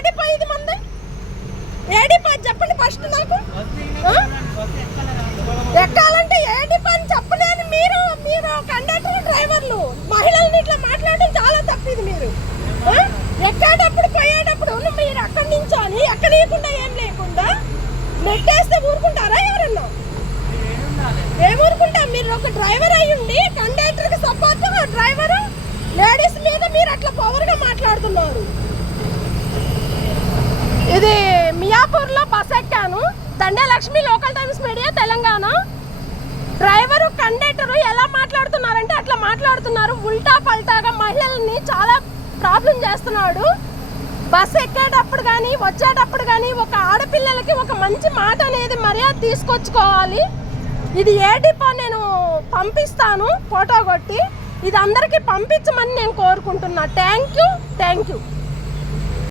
ఏడిపో ఇది మంది ఏడిపో చెప్పండి ఫస్ట్ నాకు. ఎక్కాలంటే ఏడిపో అని చెప్పలేని మీరు కండక్టర్ డ్రైవర్లు మహిళల్ని ఇట్లా మాట్లాడడం చాలా తప్పిది. మీరు ఎక్కేటప్పుడు పోయేటప్పుడు మీరు అక్కడి నుంచోని ఎక్కనీయకుండా ఏం లేకుండా నెట్టేస్తే ఊరుకుంటారా ఎవరన్నా? ఏం ఊరుకుంటాం? మీరు ఒక డ్రైవర్ అయ్యుండి కండక్టర్కి సపోర్ట్ డ్రైవర్ లేడీస్ మీద మీరు అట్లా పవర్గా మాట్లాడుతున్నారు. ఇది మియాపూర్లో బస్ ఎక్కాను, Dandalakshmi, local times media, Telangana. Driver conductor ఎలా మాట్లాడుతున్నారంటే అట్లా మాట్లాడుతున్నారు. ఉల్టా పల్టాగా మహిళల్ని చాలా ప్రాబ్లం చేస్తున్నాడు. బస్ ఎక్కేటప్పుడు కానీ వచ్చేటప్పుడు కానీ ఒక ఆడపిల్లలకి ఒక మంచి మాట అనేది మర్యాద తీసుకొచ్చుకోవాలి. ఇది ఏ డిపో నేను పంపిస్తాను ఫోటో కొట్టి, ఇది అందరికీ పంపించమని నేను కోరుకుంటున్నా. Thank you.